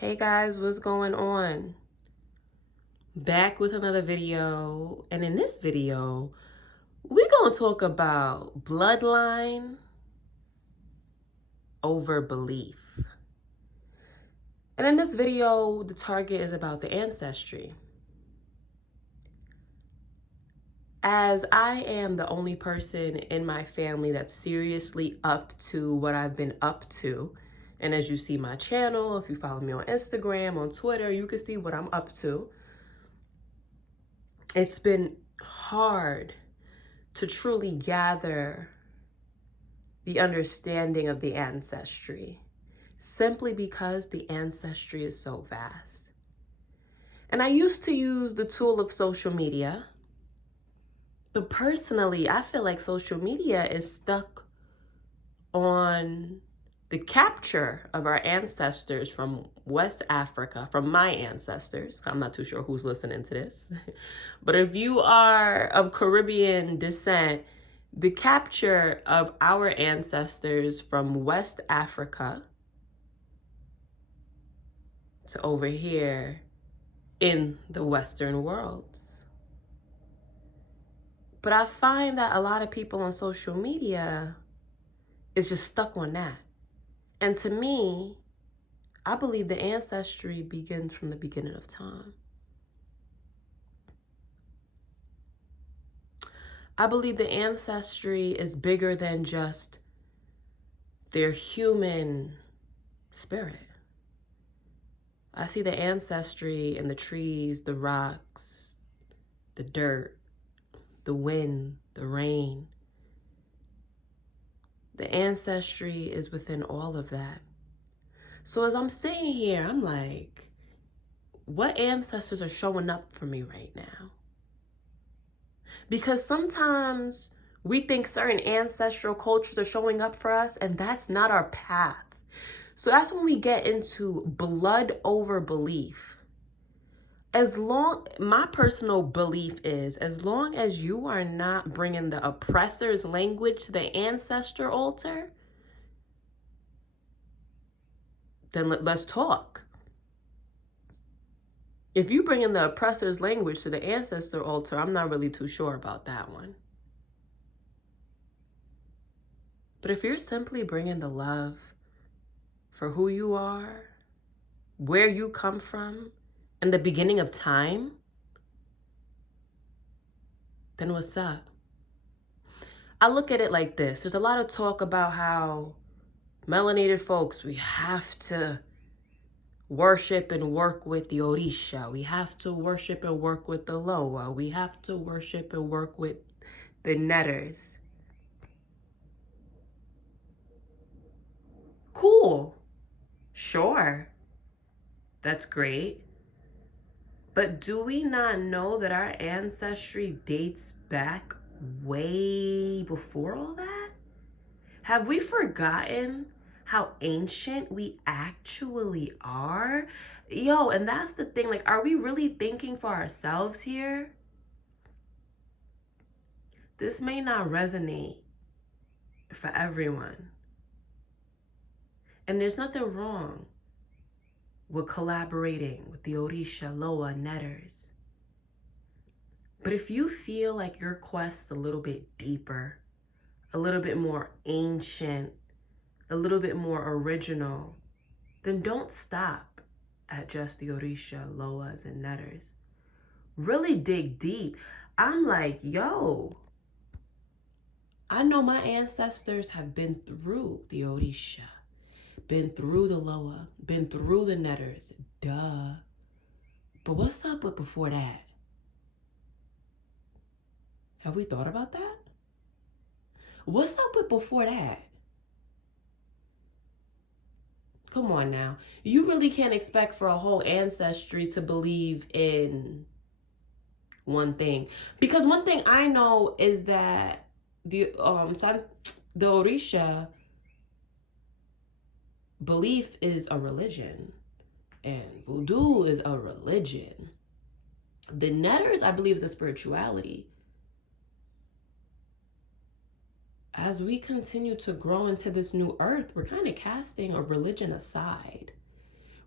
Hey guys, what's going on? Back with another video, and in this video, we're going to talk about bloodline over belief. And in this video, the target is about the ancestry. As I am the only person in my family that's seriously up to what I've been up to, and as you see my channel, if you follow me on Instagram, on Twitter, you can see what I'm up to. It's been hard to truly gather the understanding of the ancestry, simply because the ancestry is so vast. And I used to use the tool of social media, but personally, I feel like social media is stuck on the capture of our ancestors from West Africa, from my ancestors. I'm not too sure who's listening to this. But if you are of Caribbean descent, the capture of our ancestors from West Africa to over here in the Western worlds. But I find that a lot of people on social media is just stuck on that. And to me, I believe the ancestry begins from the beginning of time. I believe the ancestry is bigger than just their human spirit. I see the ancestry in the trees, the rocks, the dirt, the wind, the rain. The ancestry is within all of that. So as I'm sitting here, I'm like, what ancestors are showing up for me right now? Because sometimes we think certain ancestral cultures are showing up for us, and that's not our path. So that's when we get into blood over belief. My personal belief is, as long as you are not bringing the oppressor's language to the ancestor altar, then let's talk. If you bring in the oppressor's language to the ancestor altar, I'm not really too sure about that one. But if you're simply bringing the love for who you are, where you come from, and the beginning of time, then what's up? I look at it like this. There's a lot of talk about how melanated folks, we have to worship and work with the Orisha. We have to worship and work with the Loa. We have to worship and work with the Netters. Cool. Sure. That's great. But do we not know that our ancestry dates back way before all that? Have we forgotten how ancient we actually are? Yo, and that's the thing. Like, are we really thinking for ourselves here? This may not resonate for everyone. And there's nothing wrong with collaborating with the Orisha, Loa, Netters. But if you feel like your quest is a little bit deeper, a little bit more ancient, a little bit more original, then don't stop at just the Orisha, Loas, and Netters. Really dig deep. I'm like, yo, I know my ancestors have been through the Orisha, been through the Loa, been through the Netters, duh. But what's up with before that? Have we thought about that? What's up with before that? Come on now. You really can't expect for a whole ancestry to believe in one thing. Because one thing I know is that the Orisha belief is a religion. And voodoo is a religion. The Netters, I believe, is a spirituality. As we continue to grow into this new earth, we're kind of casting a religion aside.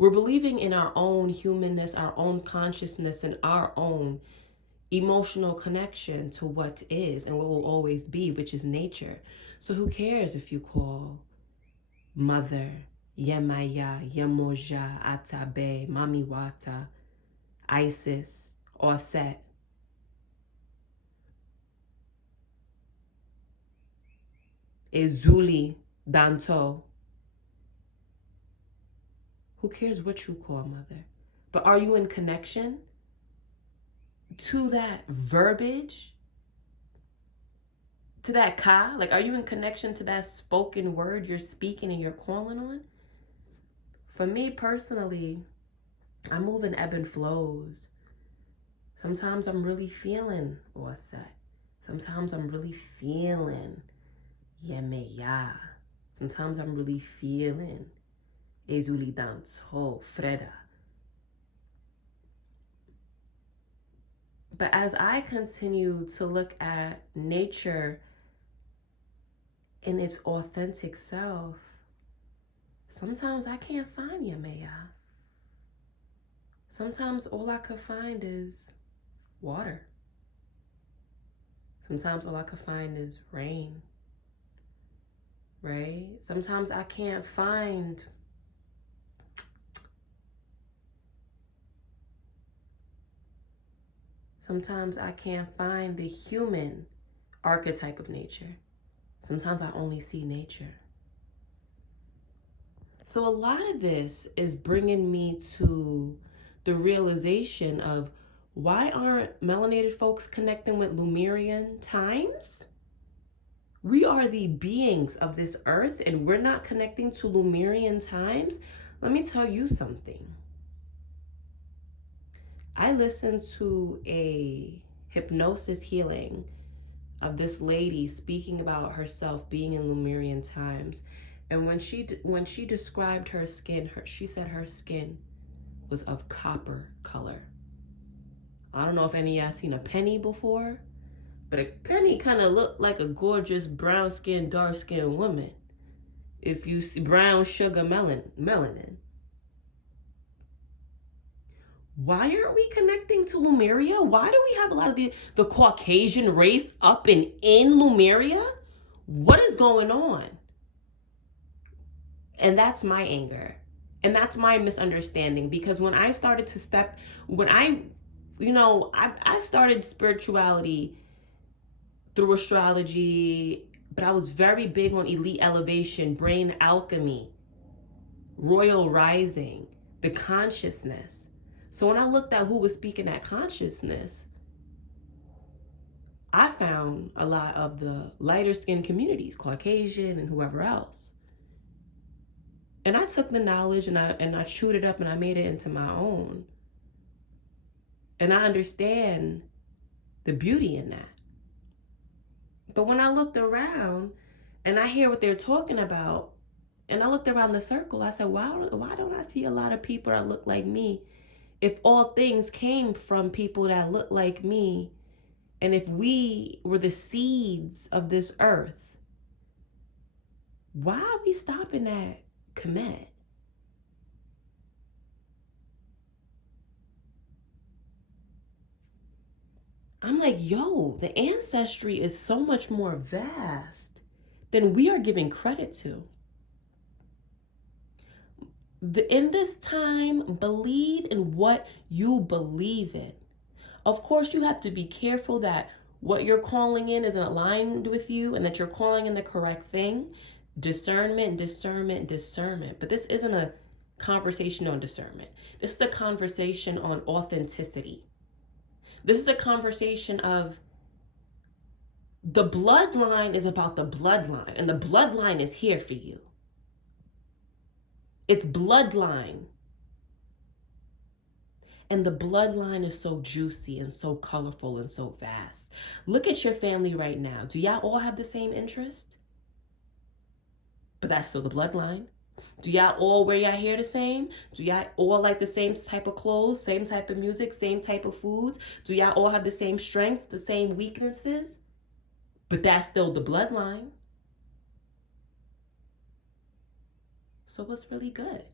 We're believing in our own humanness, our own consciousness, and our own emotional connection to what is and what will always be, which is nature. So who cares if you call Mother Yemaya, Yemoja, Atabe, Mamiwata, Isis, or Set? Ezuli, Danto. Who cares what you call Mother? But are you in connection to that verbiage? To that ka? Like, are you in connection to that spoken word you're speaking and you're calling on? For me personally, I move in ebb and flows. Sometimes I'm really feeling Osset. Sometimes I'm really feeling Yemeya. Sometimes I'm really feeling Ezuli Danto, Freda. But as I continue to look at nature in its authentic self, sometimes I can't find Yemeya. Sometimes all I could find is water. Sometimes all I could find is rain, right? Sometimes I can't find the human archetype of nature. Sometimes I only see nature. So a lot of this is bringing me to the realization of, why aren't melanated folks connecting with Lemurian times? We are the beings of this earth and we're not connecting to Lemurian times. Let me tell you something. I listened to a hypnosis healing of this lady speaking about herself being in Lemurian times. And when she described her skin, she said her skin was of copper color. I don't know if any of y'all seen a penny before, but a penny kind of looked like a gorgeous brown-skinned, dark-skinned woman. If you see brown sugar melanin. Why aren't we connecting to Lemuria? Why do we have a lot of the Caucasian race up and in Lemuria? What is going on? And that's my anger. And that's my misunderstanding. Because when I started to I started spirituality through astrology, but I was very big on elite elevation, brain alchemy, royal rising, the consciousness. So when I looked at who was speaking that consciousness, I found a lot of the lighter skinned communities, Caucasian and whoever else. And I took the knowledge and I chewed it up and I made it into my own. And I understand the beauty in that. But when I looked around and I hear what they're talking about, and I looked around the circle, I said, why don't I see a lot of people that look like me? If all things came from people that look like me, and if we were the seeds of this earth, why are we stopping at Kemet? I'm like, yo, the ancestry is so much more vast than we are giving credit to. In this time, believe in what you believe in. Of course, you have to be careful that what you're calling in isn't aligned with you and that you're calling in the correct thing. Discernment. But this isn't a conversation on discernment. This is a conversation on authenticity. This is a conversation of the bloodline is about the bloodline, and the bloodline is here for you. It's bloodline. And the bloodline is so juicy and so colorful and so vast. Look at your family right now. Do y'all all have the same interest? But that's still the bloodline. Do y'all all wear y'all hair the same? Do y'all all like the same type of clothes, same type of music, same type of foods? Do y'all all have the same strengths, the same weaknesses? But that's still the bloodline. So what's really good?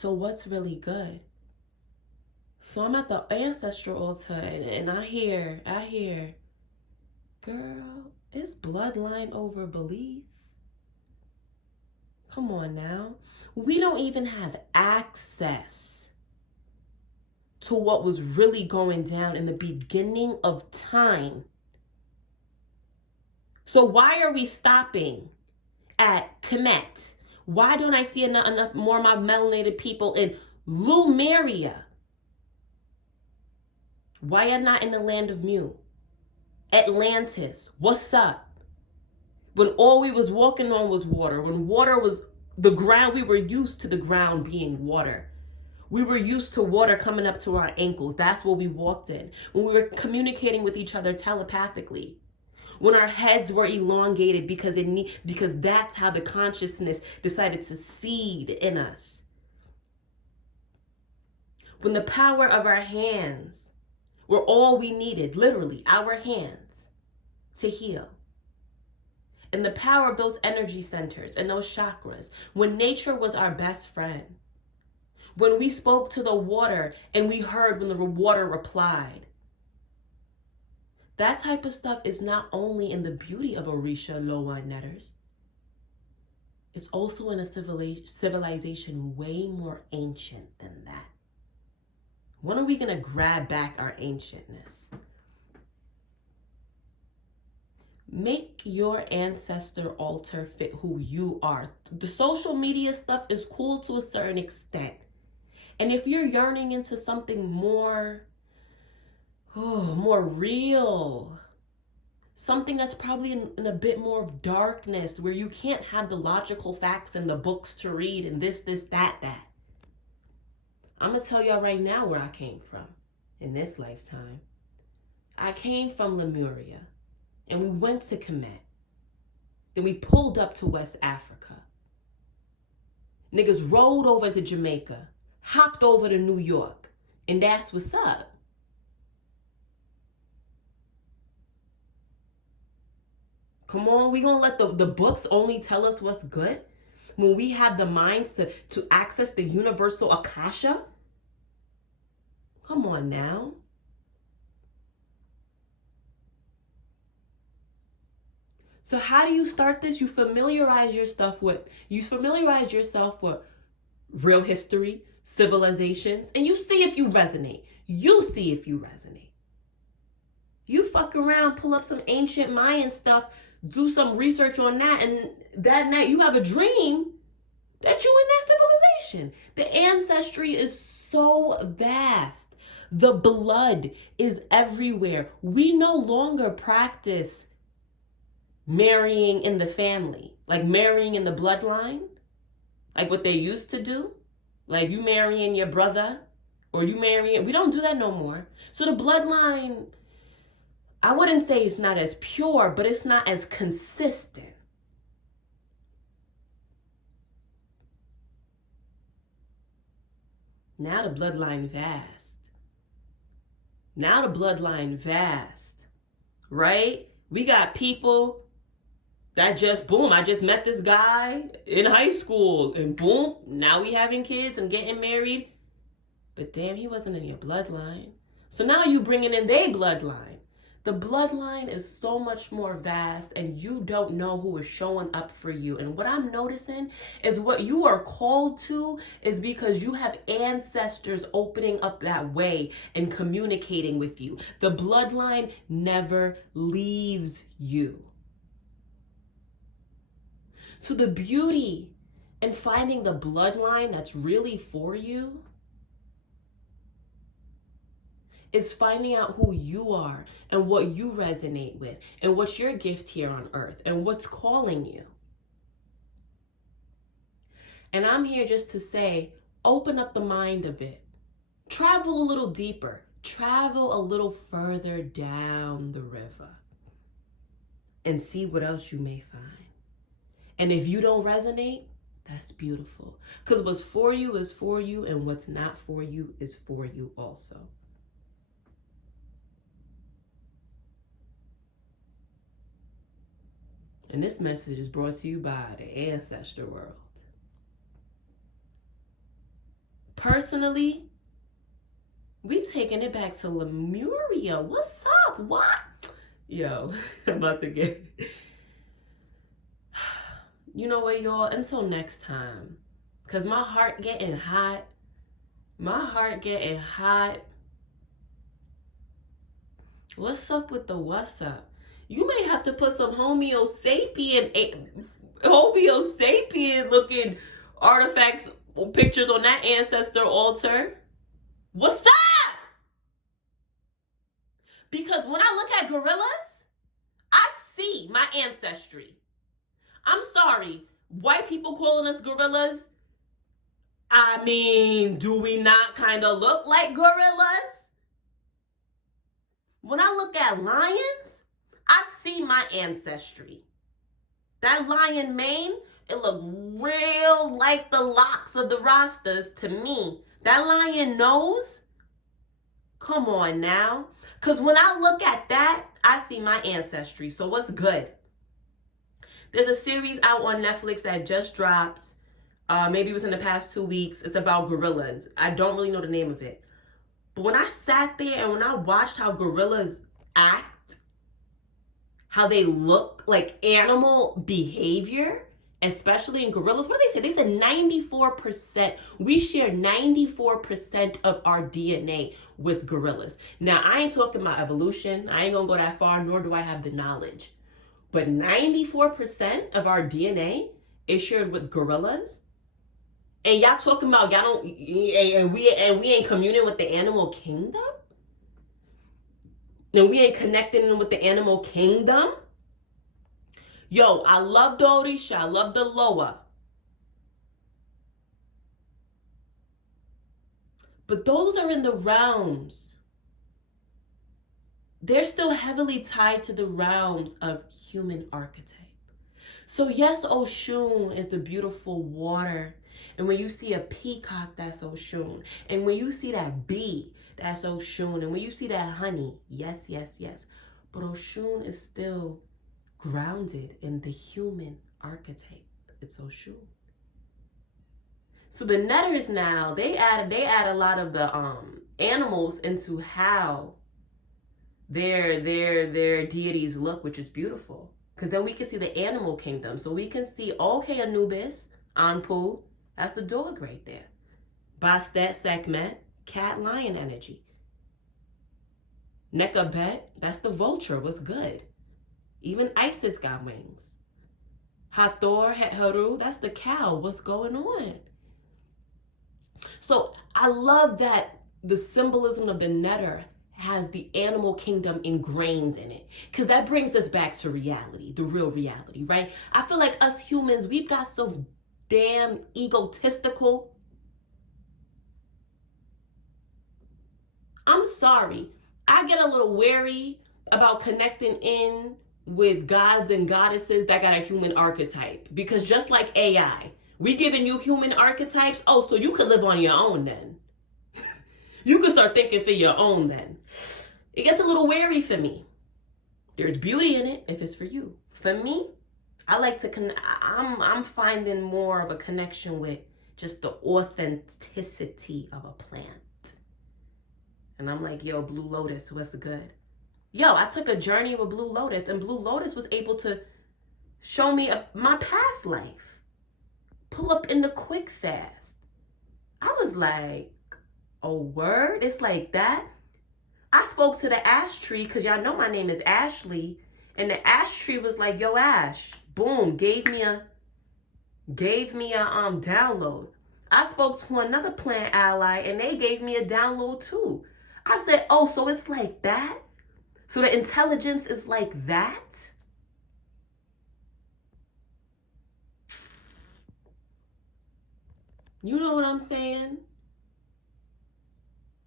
So what's really good? So I'm at the ancestral altar and I hear, girl, it's bloodline over belief. Come on now. We don't even have access to what was really going down in the beginning of time. So why are we stopping at Kemet? Why don't I see enough more of my melanated people in Lemuria? Why am I not in the land of Mu? Atlantis, what's up? When all we was walking on was water, when water was the ground, we were used to the ground being water. We were used to water coming up to our ankles. That's what we walked in. When we were communicating with each other telepathically. When our heads were elongated because that's how the consciousness decided to seed in us. When the power of our hands were all we needed, literally, our hands, to heal. And the power of those energy centers and those chakras, when nature was our best friend. When we spoke to the water and we heard when the water replied. That type of stuff is not only in the beauty of Orisha Loa Netters, it's also in a civilization way more ancient than that. When are we going to grab back our ancientness? Make your ancestor altar fit who you are. The social media stuff is cool to a certain extent. And if you're yearning into something more real, something that's probably in a bit more of darkness, where you can't have the logical facts and the books to read and this, that. I'm going to tell y'all right now where I came from in this lifetime. I came from Lemuria, and we went to Kemet. Then we pulled up to West Africa. Niggas rolled over to Jamaica, hopped over to New York, and that's what's up. Come on, we gonna let the books only tell us what's good? When we have the minds to access the universal Akasha? Come on now. So how do you start this? You familiarize yourself with real history, civilizations, and you see if you resonate. You fuck around, pull up some ancient Mayan stuff, do some research on that, and that night you have a dream that you in that civilization. The ancestry is so vast. The blood is everywhere. We no longer practice marrying in the family, like marrying in the bloodline, like what they used to do. Like you marrying your brother, or we don't do that no more. So the bloodline, I wouldn't say it's not as pure, but it's not as consistent. Now the bloodline vast. Right? We got people that just, boom, I just met this guy in high school, and boom, now we having kids and getting married. But damn, he wasn't in your bloodline. So now you bringing in their bloodline. The bloodline is so much more vast, and you don't know who is showing up for you. And what I'm noticing is what you are called to is because you have ancestors opening up that way and communicating with you. The bloodline never leaves you. So the beauty in finding the bloodline that's really for you is finding out who you are and what you resonate with and what's your gift here on earth and what's calling you. And I'm here just to say, open up the mind a bit. Travel a little deeper. Travel a little further down the river and see what else you may find. And if you don't resonate, that's beautiful. Because what's for you is for you, and what's not for you is for you also. And this message is brought to you by the Ancestor World. Personally, we taking it back to Lemuria. What's up? What? Yo, I'm about to get... You know what, y'all? Until next time. Because my heart getting hot. My heart getting hot. What's up with the what's up? You may have to put some Homo sapien looking artifacts or pictures on that ancestor altar. What's up? Because when I look at gorillas, I see my ancestry. I'm sorry, white people calling us gorillas. I mean, do we not kind of look like gorillas? When I look at lions, I see my ancestry. That lion mane, it look real like the locks of the Rastas to me. That lion nose, come on now. Because when I look at that, I see my ancestry. So what's good? There's a series out on Netflix that just dropped, maybe within the past 2 weeks. It's about gorillas. I don't really know the name of it. But when I sat there and when I watched how gorillas act, how they look, like animal behavior, especially in gorillas, what do they say? They said 94%, we share 94% of our DNA with gorillas. Now, I ain't talking about evolution. I ain't gonna go that far, nor do I have the knowledge. But 94% of our DNA is shared with gorillas. And y'all talking about y'all don't, and we ain't communing with the animal kingdom? And we ain't connecting with the animal kingdom? Yo, I love the Orisha, I love the Loa. But those are in the realms. They're still heavily tied to the realms of human archetype. So yes, Oshun is the beautiful water. And when you see a peacock, that's Oshun. And when you see that bee, that's Oshun. And when you see that honey, yes, yes, yes. But Oshun is still grounded in the human archetype. It's Oshun. So the netters now, they add a lot of the animals into how their deities look, which is beautiful. Because then we can see the animal kingdom. So we can see, okay, Anubis, Anpu, that's the dog right there. Bastet, Sekhmet, cat, lion energy. Nekabet, that's the vulture, what's good. Even Isis got wings. Hathor, Hetharu, that's the cow, what's going on? So I love that the symbolism of the netter has the animal kingdom ingrained in it, because that brings us back to reality, the real reality, right? I feel like us humans, we've got so damn egotistical. I'm sorry, I get a little wary about connecting in with gods and goddesses that got a human archetype, because just like AI, we giving you human archetypes. Oh, so you could live on your own then. You could start thinking for your own then. It gets a little wary for me. There's beauty in it if it's for you. For me, I like to I'm finding more of a connection with just the authenticity of a plant. And I'm like, yo, Blue Lotus, what's good? Yo, I took a journey with Blue Lotus, and Blue Lotus was able to show me my past life. Pull up in the quick fast. I was like, oh, word? It's like that? I spoke to the ash tree, because y'all know my name is Ashley. And the ash tree was like, yo, Ash. Boom. Gave me a download. I spoke to another plant ally, and they gave me a download too. I said, oh, so it's like that? So the intelligence is like that? You know what I'm saying?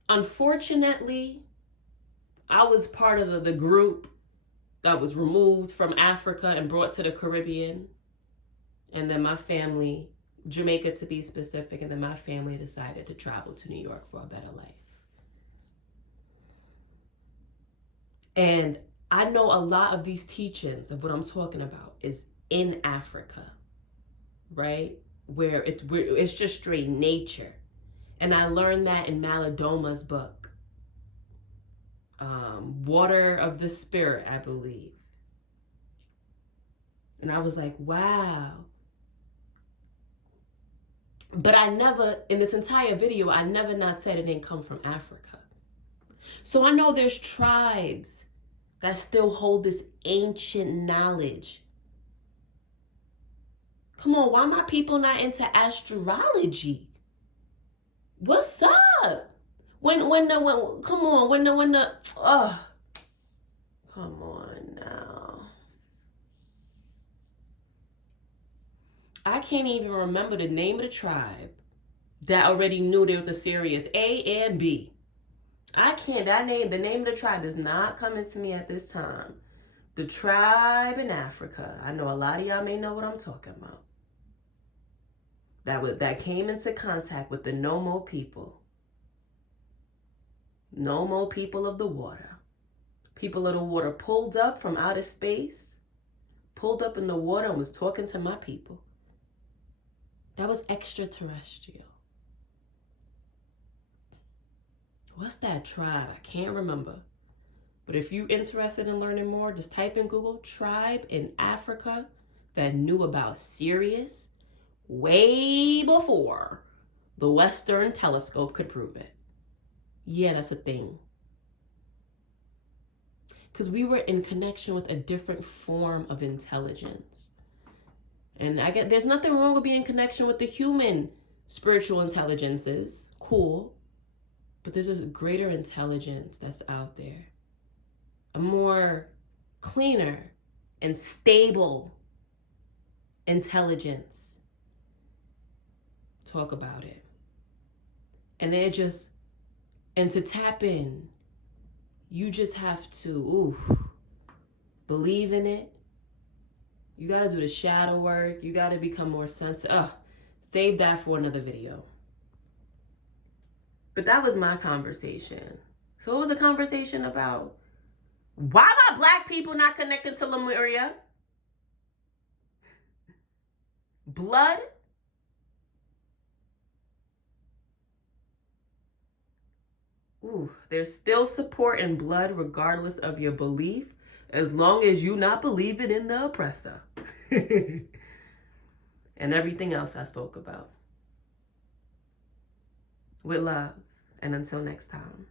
Unfortunately, I was part of the group that was removed from Africa and brought to the Caribbean. And then my family, Jamaica to be specific, and then my family decided to travel to New York for a better life. And I know a lot of these teachings of what I'm talking about is in Africa, right? Where it's just straight nature. And I learned that in Maladoma's book, Water of the Spirit, I believe. And I was like, wow. But I never, in this entire video, I never not said it didn't come from Africa. So I know there's tribes that still hold this ancient knowledge. Come on, why my people not into astrology? What's up? Come on now. I can't even remember the name of the tribe that already knew there was a Sirius A and B. The name of the tribe is not coming to me at this time. The tribe in Africa. I know a lot of y'all may know what I'm talking about. That came into contact with the Nomo people. Nomo people of the water. People of the water pulled up from outer space, pulled up in the water and was talking to my people. That was extraterrestrial. What's that tribe? I can't remember. But if you're interested in learning more, just type in Google tribe in Africa that knew about Sirius way before the Western telescope could prove it. Yeah, that's a thing. Because we were in connection with a different form of intelligence. And I get there's nothing wrong with being in connection with the human spiritual intelligences. Cool. But there's a greater intelligence that's out there. A more cleaner and stable intelligence. Talk about it. And to tap in, you just have to believe in it. You got to do the shadow work. You got to become more sensitive. Save that for another video. But that was my conversation. So it was a conversation about why are Black people not connected to Lemuria? Blood? There's still support in blood regardless of your belief, as long as you not believing in the oppressor. And everything else I spoke about. With love, and until next time.